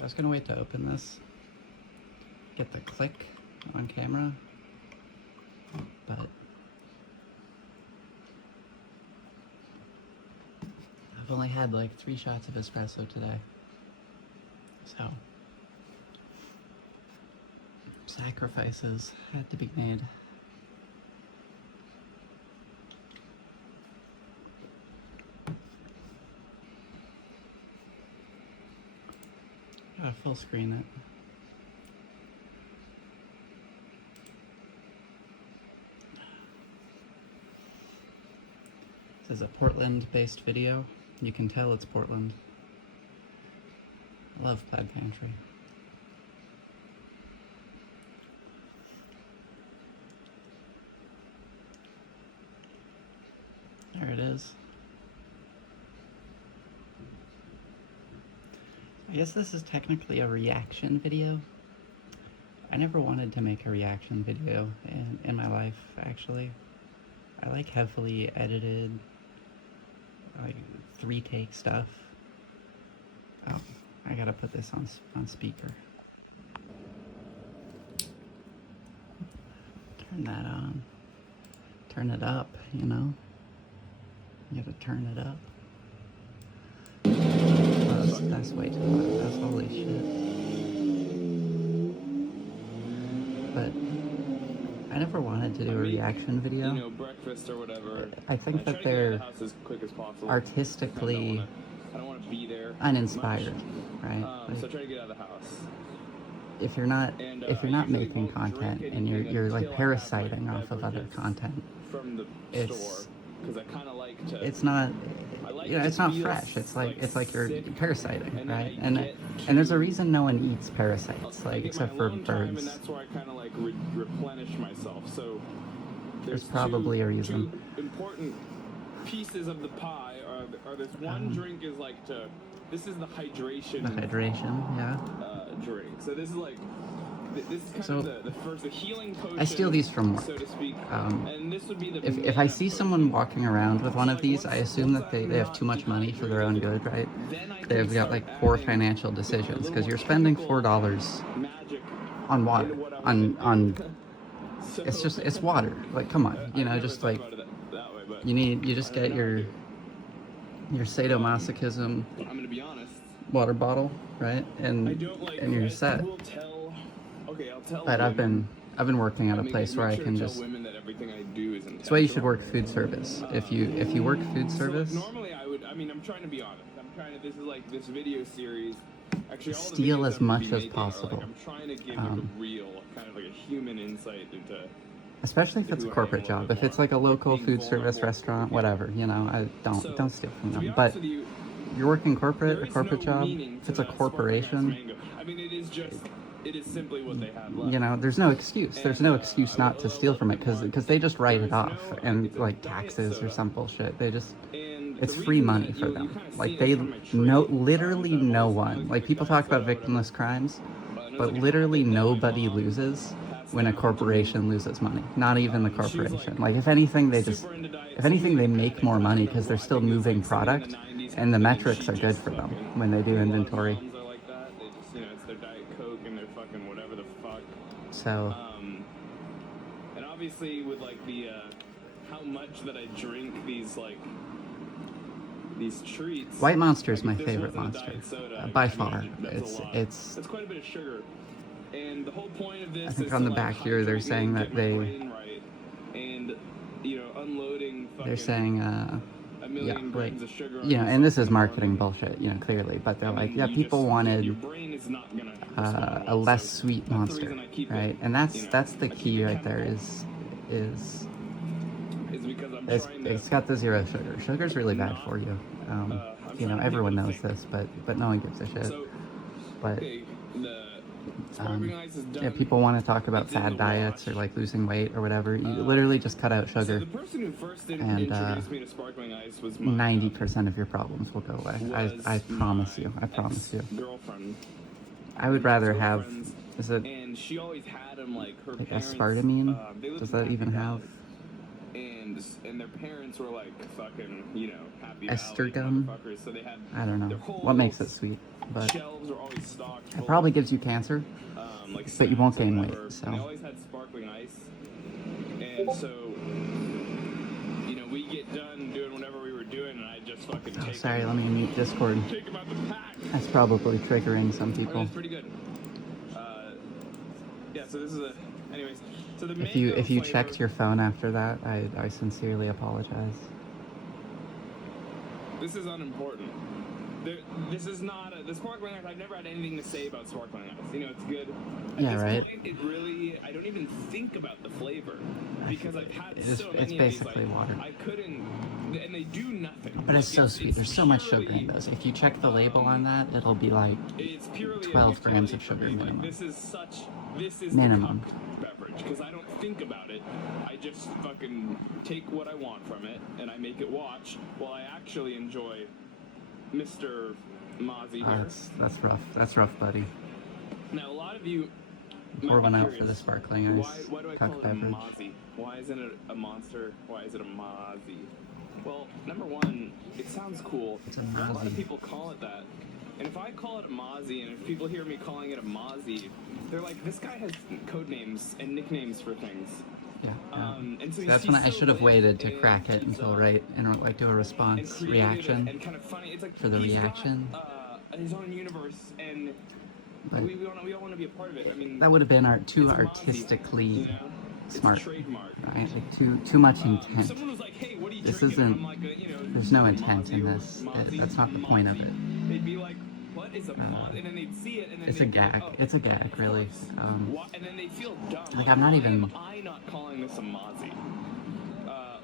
I was gonna wait to open this, get the click on camera, but I've only had like 3 shots of espresso today, so sacrifices had to be made. Gotta full screen it. This is a Portland-based video. You can tell it's Portland. I love Plaid Pantry. There it is. I guess this is technically a reaction video. I never wanted to make a reaction video in my life, actually. I like heavily edited, like 3-take stuff. Oh, I gotta put this on speaker. Turn that on. Turn it up, you know? You gotta turn it up. Oh, that's way too loud. That's holy shit. But I never wanted to do a reaction video. You know, breakfast or whatever. I think that they're artistically I don't want to be there uninspired, right? Like, so try to get out of the house. If you're not making content and you're like parasiting off of other content, From the it's because I kind of like to. it's not, you know, it's not fresh. It's like you're parasiting, right? And there's a reason no one eats parasites, like except for birds. And that's where I kind of like replenish myself. So There's probably a reason. Two important pieces of the pie are this one drink is like this is the hydration. The hydration, yeah. Drink. So this is like. This is kind of the healing potion, I steal these from work. So to speak. And this would be the if I see someone walking around with one of these, I assume that they have too much money for their own good, right? They've got like poor financial decisions because you're spending $4 on water, on it's water. Like, come on, you know, just like you just get your sadomasochism water bottle, right? And you're set. But I've been working at a place where I can just. That's why you should work food service. If you work food service. Normally I would. I mean, I'm trying to be honest. This is like this video series. Actually, all steal as much as possible. I'm trying to give like a real, kind of like a human insight into. Especially if it's a corporate job. If it's like a local food service restaurant, whatever, you know, I don't steal from them. But you're working a corporate job. If it's a corporation. I mean, it is simply what they have left. You know, there's no excuse. There's no excuse not to steal from it because they just write it off and like taxes or some bullshit. They just, it's free money for them. Like literally no one. Like people talk about victimless crimes, but literally nobody loses when a corporation loses money. Not even the corporation. Like if anything, they make more money because they're still moving product, and the metrics are good for them when they do inventory. So, and obviously with like the how much that I drink these treats. White Monster is my favorite monster, by far. It's quite a bit of sugar, and the whole point of this. I think on the back here they're saying that and you know, unloading. They're saying yeah, like, you know, and this is marketing bullshit, you know, clearly, but they're like, yeah, people wanted a less sweet monster, right? And that's the key right there is it's got the 0 sugar. Sugar's really bad for you. You know, everyone knows this, but no one gives a shit. But yeah, people want to talk about fad diets or like losing weight or whatever. You literally just cut out sugar, and 90% of your problems will go away. I promise you. I promise you. I would rather have. Is it like aspartame? Does that even have and their parents were like fucking, you know, Happy Ester Valley gum? motherfuckers. So they had I don't know their whole what makes it sweet, but shelves were always stocked. it probably gives you cancer, like but you won't snacks or gain weight. whatever. So And they always had sparkling ice. And so, you know, we get done doing whatever we were doing, and I just fucking take. sorry, let me mute Discord. Take them out the pack. That's probably triggering some It people. was pretty good. Yeah. So this is a. Anyways, so the If you mango checked flavor- your phone after that, I sincerely apologize. This is unimportant. This is not the sparkling ice. I've never had anything to say about sparkling ice. You know, it's good. At Yeah, this right. Point, it really, I don't even think about the flavor because I've had It's- so it's many basically of these. Like, water. I couldn't, and they do nothing. But it's Like, so sweet. There's so much sugar purely- in those. If you check the label on that, it'll be like It's purely 12 a grams utility of sugar for me. minimum. Like, this is Minimum. the cupped beverage because I don't think about it. I just fucking take what I want from it and I make it watch while I actually enjoy Mr. Mozzy here. That's rough. That's rough, buddy. Now, a lot of you Pour might one be out for curious, the sparkling ice why do I cup call it a beverage. Mozzy? Why isn't it a monster? Why is it a Mozzy? Well, number one, it sounds cool. It's a Not a lot of Mozzy. people call it that. And if I call it a Mozzy, and if people hear me calling it a Mozzy, they're like, this guy has code names and nicknames for things. Yeah. And so See, he's- that's he's when I so should have lit waited to and crack it he's, until right and like do a and response creative reaction. and kind of funny. It's like for the he's reaction. got, his own universe, and But we all want to be a part of it. I mean, that would have been too it's a Mozzy, artistically you know? It's smart. a trademark. Right? Like too much intent. Someone was like, "Hey, what are you This drinking?" isn't- I'm like, you know, There's no a intent in Mozzy or this. Mozzy, That's not the point of Mozzy. it. They'd be like, "What is a Mozzy?" And then they'd see it, and then It's a they'd be like, gag. "Oh, It's a gag, of really. course." Why- and then they feel dumb. Like, I'm not why even- am I not calling this a Mozzy?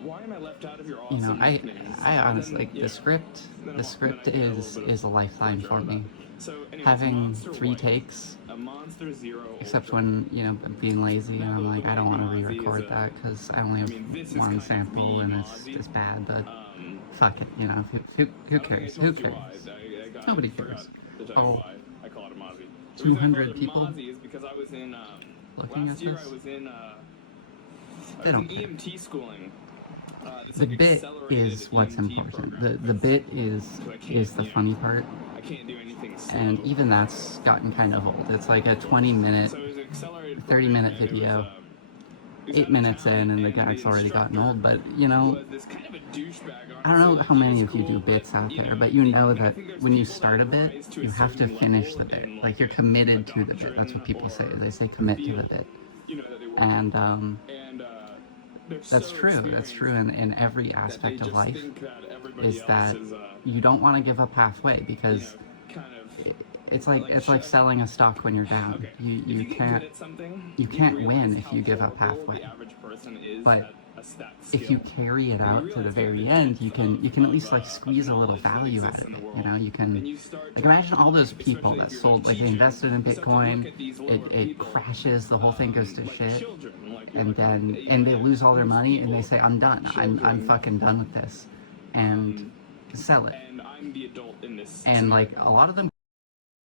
Why am I left out of your You awesome know, nicknames? I honestly Then, like yeah. the script. Then The I script get a little is bit of a lifeline pleasure for out of me. that. So, anyways, Having Monster 3 White, takes, a Monster Zero, except Ultra. when being lazy and I'm like I don't want to Mozzy is re-record a- that because I only have this is one kind of sample the and Mozzy. it's bad. But Um, fuck it, who I don't think cares? I Who told you why. cares? I Nobody forgot cares. to tell you Oh. why I call it a Mozzy. The reason I call 200 it a people Mozzy is because I was in looking last at year. this? I was in They don't care. EMT schooling. It's The like bit accelerated is what's EMT important. program. The bit is So I can't, the you know, funny part, I can't do anything slow. and even that's gotten kind of old. It's like a 20-minute, So it was an accelerated 30-minute program, and it video. was, it was 8 out of minutes town, in and the the gag's already gotten instructor old. But was this kind of a douchebag, I don't know honestly. how Like, he many was of you do cool, bits out you there, know, but you know I that think there's when you people start a that bit, rise to a you have to certain finish the level bit. in, Like you're committed a to the bit. That's what people say. doctrine They say commit to the field, bit. you know, that they work And in. They're that's so true. That's experienced true in every that aspect they of just life. think that everybody Is else that is, you don't want to give up halfway you because know, kind of. it's like selling a stock when you're down. Okay. You If you get can't good at something, you can't realize win if how you give up horrible halfway. The average person is But at a stat if you skill. carry it And you out to the realize very the end, depth you can at of, least like squeeze a little knowledge that value out exists of in it. the You know, world. you can And you start like to- imagine all those people especially that if you're a sold like they teacher, invested in you start to Bitcoin, look at these lower it people, crashes, the whole thing goes to like shit, children, like, you're and like, then you and know, they lose all their those money and they people, say I'm done. I'm children, fucking done with this, and sell it. and I'm the adult in this. And like a lot of them,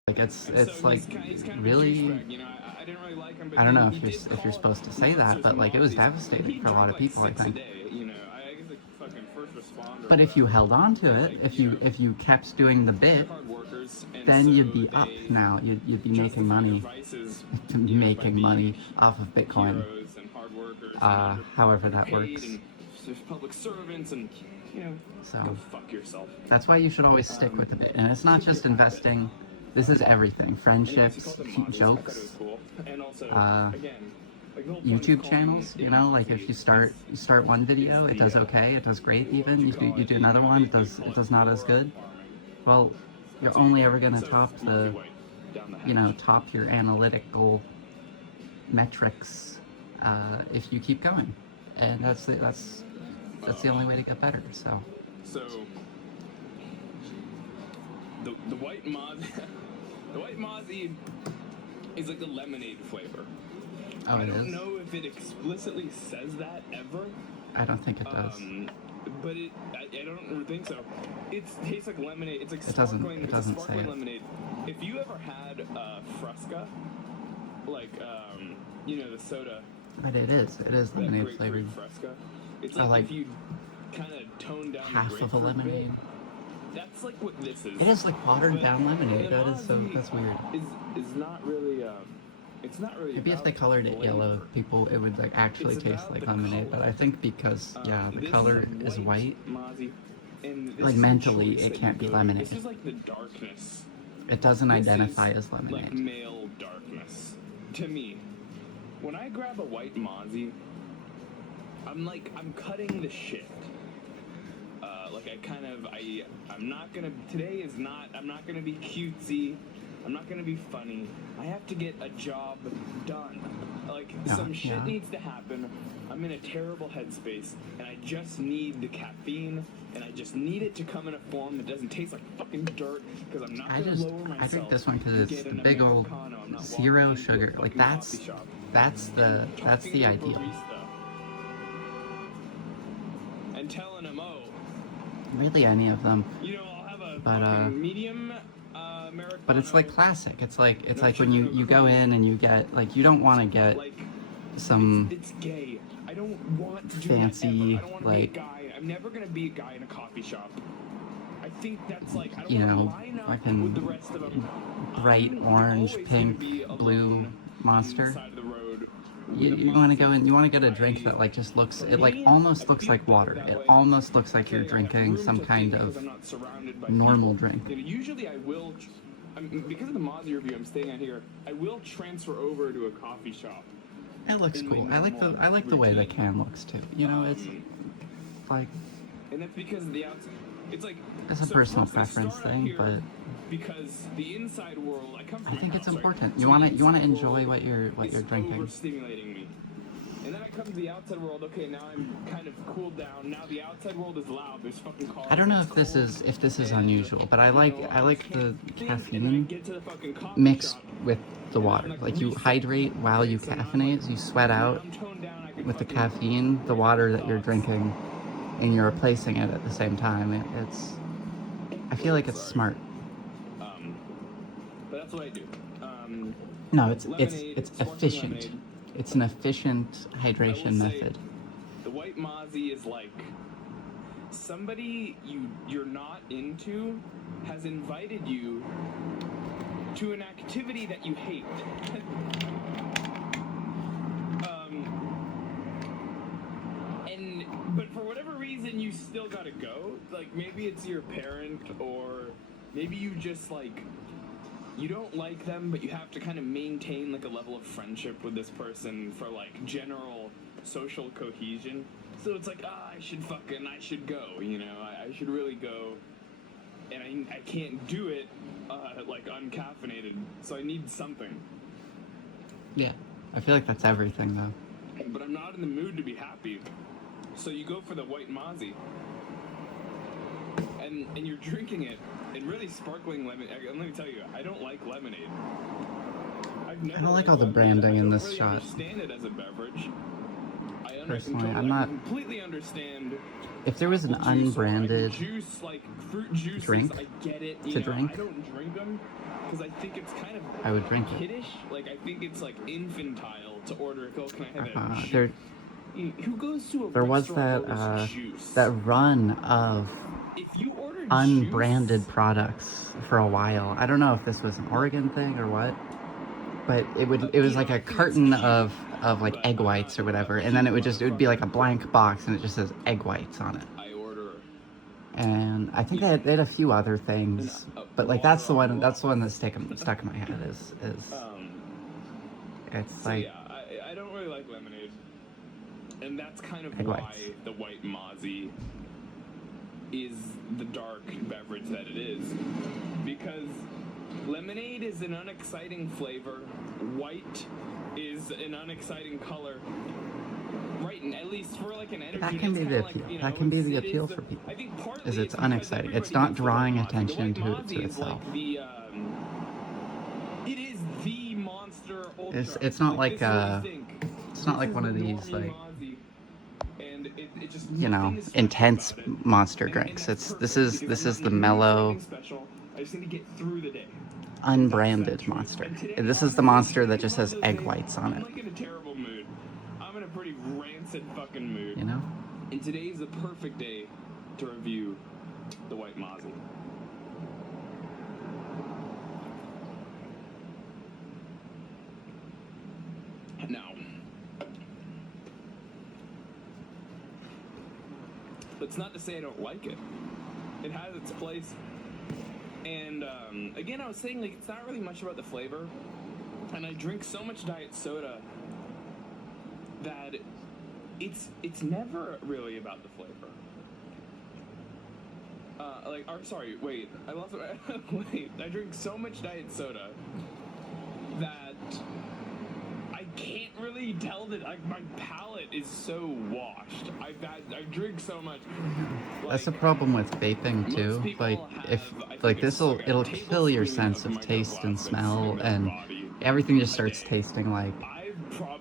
like it's And so like he's kind of a really. douchebag, you know, I didn't really like him, but I don't know he if did you're call supposed to say that, monsters but like it was Mozzies. devastating He for a lot of drank, people. like, I 6 think. a day, you know, I guess like fucking first responder. But if you held on to it, Like, if you you know, kept doing the they're bit, hard workers, and then so you'd be up they now. You'd be justify making money, their vices, to you know, by making being money off of Bitcoin. heroes and hard workers, and However that underpaid works. and just public servants, and you know, So go fuck yourself. that's why you should always stick with the bit. And it's not just investing. This is everything: Anyways, he friendships, called them Mozzies. I thought it jokes, was cool. And also, again, like the whole point of YouTube calling channels. it You know, like if Mozzie you start one video, it does okay, it does great. Even you do another one, it does not as good. Well, you're only ever gonna top the top your analytical metrics if you keep going, and that's the only way to get better. So the white Mozzie, the white Mozzie is like a lemonade flavor. oh, I it don't is. know if it explicitly says that ever. I don't think it does. But I don't think so. It tastes like lemonade. It's like It doesn't- sparkling. it doesn't it's a sparkling say it. lemonade. If you ever had Fresca, like the soda, But it is that lemonade grapefruit flavored. Fresca, It's Or like, like if you kind of tone down half the of a grapefruit bit, lemonade. that's like what this is. It is like watered But down lemonade. the That is so. Mozzy That's weird. is not really it's not really Maybe if about they colored it yellow, flavor. people it would like actually It's taste about like the lemonade. But color. I think because the This color is is white, Mozzy, and this like is the mentally choice it that can't you be go to. lemonade. This is like the darkness. It doesn't This identify is as like lemonade. male darkness to me. When I grab a white Mozzy, I'm cutting the shit. I'm not gonna. Today is not. I'm not gonna be cutesy. I'm not gonna be funny. I have to get a job done. Like, some shit needs to happen. I'm in a terrible headspace, and I just need the caffeine, and I just need it to come in a form that doesn't taste like fucking dirt, because I'm not gonna lower myself. I drink this one because and it's get the an big old Americano. I'm not zero walking into a sugar. Like fucking coffee shop that's and the talking to a ideal. barista and telling him, oh, Really, any of them. I'll have a But, fucking medium Americano. But it's like classic. It's like when sugar, you no go cream. in and you get like you don't want to get Like, some it's gay. I don't want to do fancy, that ever. I don't want to like, be a guy. I'm never gonna be a guy in a coffee shop. I think that's like, I don't you want to know, line up fucking with the rest of them. bright I'm orange, always pink, gonna be blue alone on the Monster. side of the road You, with a you want to go in. You want to get a Mozzy. drink that like just looks. For It like me, almost I looks feel like better water. that It way. almost looks like you're Okay, I have drinking room some to kind think of because I'm not surrounded by normal people. drink. Usually I will, because of the Mozzy review I'm staying at here, I will transfer over to a coffee shop. It looks in my cool. normal I like the way the routine. can looks too. You know, it's like And that's because of the outside. It's like, it's a so personal first I preference start out thing, here but because the inside world, I come from I a think it's house, right? important. So You the want to inside enjoy world what you're is drinking. overstimulating me. And then I come to the outside world. Okay, now I'm kind of cooled down. Now the outside world is loud. There's fucking cars. I don't know it's if this is cold, and, unusual, but I I like can't the think, caffeine and then I get to the fucking coffee mixed shop, with the and I'm water. Like you reset. hydrate while Okay, you so now I'm caffeinate, like, you sweat now out I'm toned down. I can with the fucking caffeine, the raise water my that you're thoughts. drinking, and you're replacing it at the same time. I feel like it's Sorry. smart. But that's what I do. No, it's Lemonade, sparkling efficient. lemonade. It's an efficient I will hydration say, method. the white Mozzy is like somebody you're not into has invited you to an activity that you hate. But for whatever reason you still gotta go. Like, maybe it's your parent, or maybe you just like, you don't like them, but you have to kind of maintain like a level of friendship with this person for like general social cohesion. So it's like, I should go, I should really go. And I can't do it like uncaffeinated, so I need something. Yeah, I feel like that's everything though. But I'm not in the mood to be happy. So you go for the white Mozzy. And you're drinking it, and really sparkling lemon. Let me tell you, I don't like lemonade. I don't like all the branding in this shot. I understand it as a beverage. Personally, I I'm not. completely understand. If there was an apple juice or unbranded juice, like fruit juices, drink I get it. to drink, I don't drink them because I think it's kind of I would drink it. kiddish. Like, I think it's like infantile to order. Oh, can I have a juice? There, Who goes to a there was that restaurant orders juice? that run of If you order unbranded juice, products for a while. I don't know if this was an Oregon thing or what, but it was like a carton of like egg whites or whatever, and then it would be like a blank box and it just says egg whites on it. I order. And I think they had a few other things, but like that's the one that stuck in my head is it's So like yeah, I don't really like lemonade, and that's kind of egg why whites. the white Mozzy is the dark beverage that it is, because lemonade is an unexciting flavor, white is an unexciting color. Right, and at least for like an energy. That can be the appeal. That can be the appeal for people. Is it's unexciting. It's not drawing attention to itself. It is the monster ultra. It's not like it's not like one of these like intense monster drinks. This is the mellow, I just need to get through the day. unbranded monster. This is the monster that just has egg whites on it. I'm like in a terrible mood. I'm in a pretty rancid fucking mood. You know? And today is the perfect day to review the White Mozzy. Now, that's not to say I don't like it. It has its place. And again, I was saying, like, it's not really much about the flavor. And I drink so much diet soda that it's never really about the flavor. Wait, I lost it. Wait, I drink so much diet soda that I can't really tell that, like, my palate is so washed. I drink so much. That's the problem with vaping too. Like if like it'll kill your sense of taste and smell, and everything just starts tasting like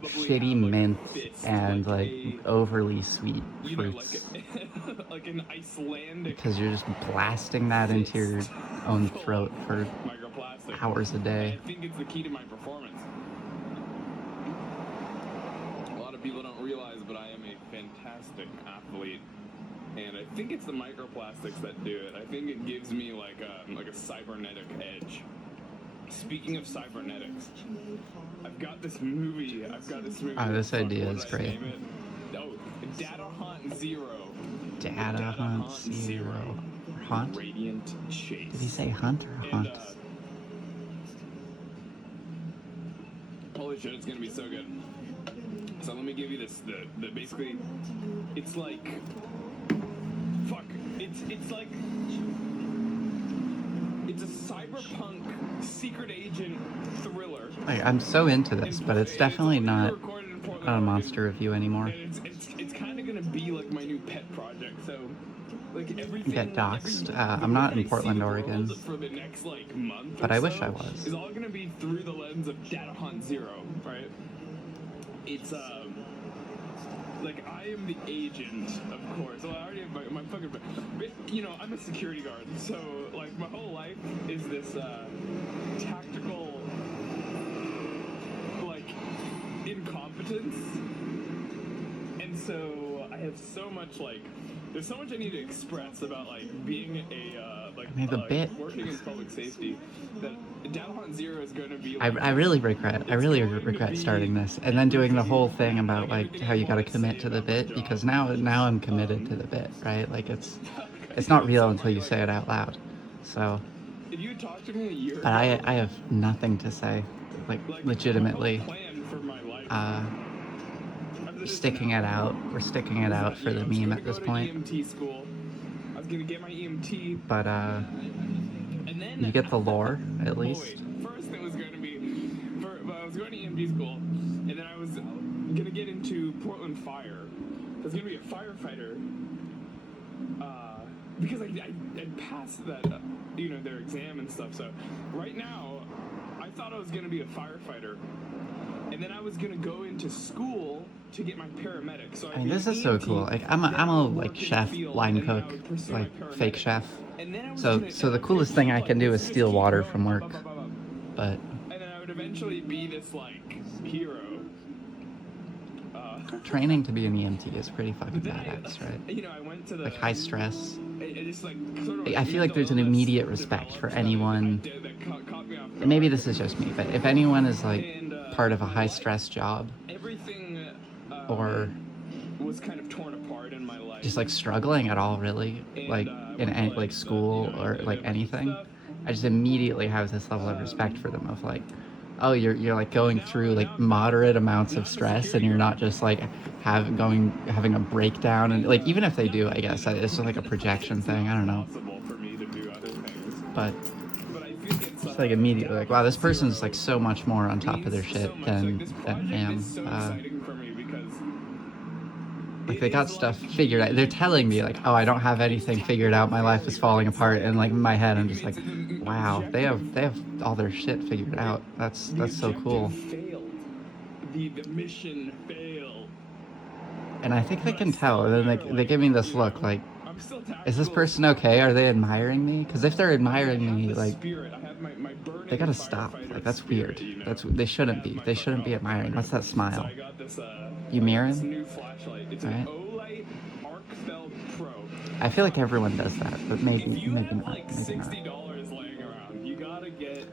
shitty mint and like overly sweet fruits. Like an Icelandic. Because you're just blasting that into your own throat for hours a day. I think it's the key to my performance. A lot of people don't realize, but I am a fantastic athlete, and I think it's the microplastics that do it. I think it gives me like a cybernetic edge. Speaking of cybernetics, I've got this movie. Oh, this idea is great. Oh, Data Hunt Zero. Data Hunt Zero. Hunt? Radiant Chase. Did he say hunt or hunt? Holy shit, it's gonna be so good. So let me give you this. The basically, it's like, fuck. It's like, it's a cyberpunk secret agent thriller. I'm so into this, but it's definitely not a monster review anymore. And it's kind of gonna be like my new pet project. So, like, everything. Get doxxed. I'm not in Portland, Oregon, for the next like month. but I wish I was. Is all gonna be through the lens of Data Hunt Zero, right? It's like, I am the agent, of course. Well, I already have my fucking, but, you know, I'm a security guard, so like my whole life is this tactical, like, incompetence, and so I have so much, like, there's so much I need to express about, like, being working in public safety, that Data Hunt Zero is going to be like, I really regret starting this and then doing the whole thing about like how you got to commit to the bit, because now I'm committed to the bit, right? Like it's not real until you say it out loud. So if you talk to me a year but I have nothing to say, like legitimately. Sticking it out. We're sticking it out for the meme at this point. I was gonna get my EMT, but you get the lore at least. First, it was going to be, I was going to EMT school, and then I was gonna get into Portland Fire. I was gonna be a firefighter, because I passed that, their exam and stuff. So right now, I thought I was gonna be a firefighter, and then I was gonna go into school to get my paramedic. So I mean, this is so cool. Like I'm a like chef, line cook, like fake chef. So the coolest thing I can do is steal water from work. But and then I would eventually be this like hero. Training to be an EMT is pretty fucking badass, right? I went to the, like high stress. Just like sort of, I feel like there's an immediate respect for anyone. And maybe this is just me, but if anyone is like part of a high stress job, everything or was kind of torn apart in my life. Just like struggling at all, really, like in any, like school or like anything, I just immediately have this level of respect for them. Of like, oh, you're like going through like moderate amounts of stress, and you're not just like having a breakdown, and like even if they do, I guess it's just like a projection thing. I don't know. But it's like immediately like, wow, this person's like so much more on top of their shit than I am. Like they got stuff figured out. They're telling me like, oh, I don't have anything figured out. My life is falling apart. And like in my head, I'm just like, wow, they have all their shit figured out. That's so cool. The mission failed. And I think they can tell. And then they give me this look like, is this person okay? Are they admiring me? Because if they're admiring me, like, they gotta stop. Like that's weird. They shouldn't be. They shouldn't be admiring. What's that smile? You mirroring? It's an OLED arc Feld Pro. I feel like everyone does that, but maybe If you maybe have not. like Maybe not. $60 laying around, you gotta get.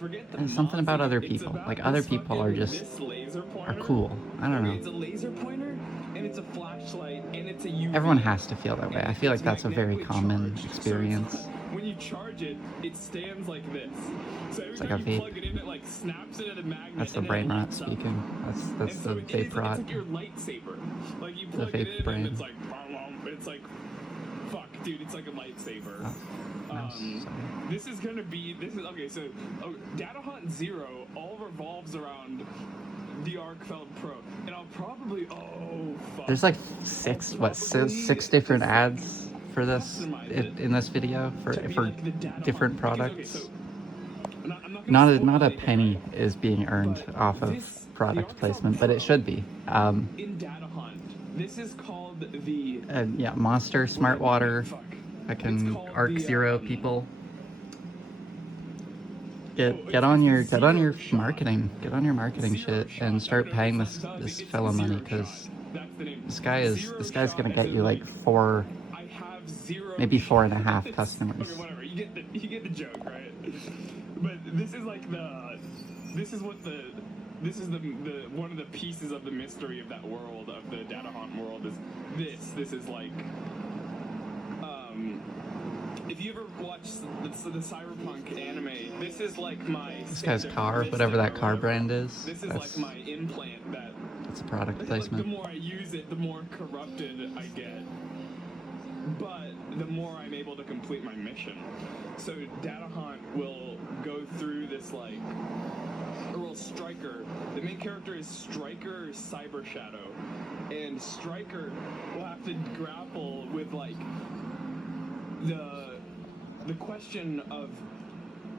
Forget the There's something about Mozzy. other It's people. about Like, other this people are fucking- just this laser are pointer. cool. I don't Okay, know. it's a laser pointer, and it's a flashlight, and it's a UV. Everyone has to feel that way. I feel like It's that's a very magnetically common charged, so experience. when you charge it, it stands like this. So every It's like time a you vape. plug it in, it like snaps into the magnet. That's the and brain then it rot lights up. speaking. That's And the so it is, vape rot. it's like your lightsaber. Like you The plug it vape in, brain. and it's like, it's like, fuck, dude, it's like a lightsaber. Oh, no, sorry. This is okay. So, Data Hunt Zero all revolves around the Arkfeld Pro, and I'll probably fuck. There's like six different ads for this in this video for different products. Not a penny is being earned off of product placement, but it should be. In Data Hunt, this is called the Yeah, Monster, Smart Water, fucking Arc Zero people. Get on your marketing, shit, and start paying this fellow money, because this guy's gonna get you like maybe 4.5 customers. Okay, whatever. You get the joke, right? But this is like this is the one of the pieces of the mystery of that world, of the Data Hunt world, is this is like if you ever watched the Cyberpunk anime, this is like my This guy's car, whatever that car brand is, this is like my implant that it's a product like, placement. the more I use it, the more corrupted I get. But the more I'm able to complete my mission. So Data Hunt will go through this Stryker. The main character is Stryker Cyber Shadow, and Stryker will have to grapple with like the question of,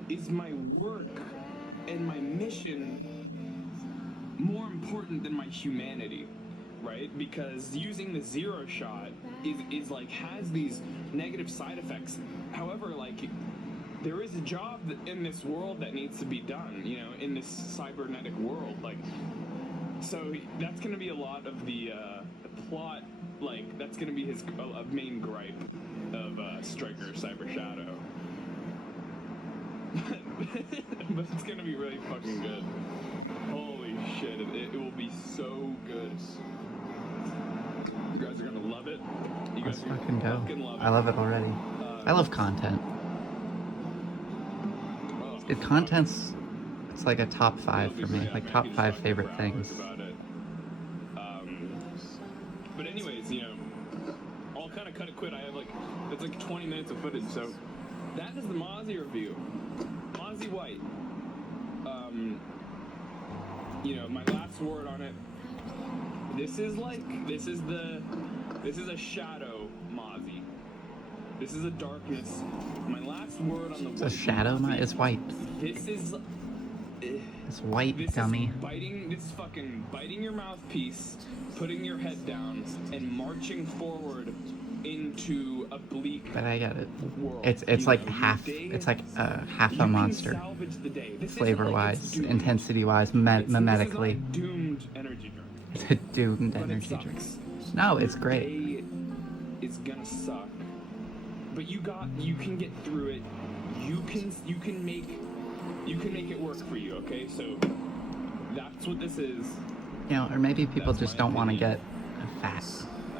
is my work and my mission more important than my humanity? Right? Because using the zero shot is like has these negative side effects. However, like there is a job in this world that needs to be done, you know, in this cybernetic world. Like, so that's going to be a lot of the plot. Like that's going to be his main gripe of Stryker Cyber Shadow. But it's going to be really fucking good. Holy shit! It will be so good. You guys are gonna love it. You guys Let's fucking go. love it. I love it already. I love content. Content's, it's like a top 5 for me. Like top 5 favorite things. But anyways, you know, I'll kind of cut it quick. I have it's like 20 minutes of footage. So that is the Mozzy review. Mozzy White. You know, my last word on it. This is a shadow Mozzy. This is a darkness. My last word on the It's a shadow, it's white. This is It's white, this dummy. this is fucking biting your mouthpiece, putting your head down, and marching forward into a bleak But I get it. world. It's like half. It's like half a monster. Flavor-wise, intensity-wise, memetically. Doomed energy drink. It's a doomed energy drink. No, it's great. Day is gonna suck, but you can get through it. You can make it work for you. Okay, so that's what this is. You know, or maybe people That's just my don't want to opinion. get fat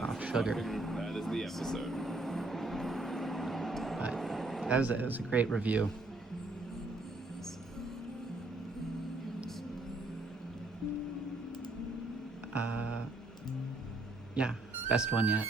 off sugar. That is the episode. But that was a great review. Yeah, best one yet.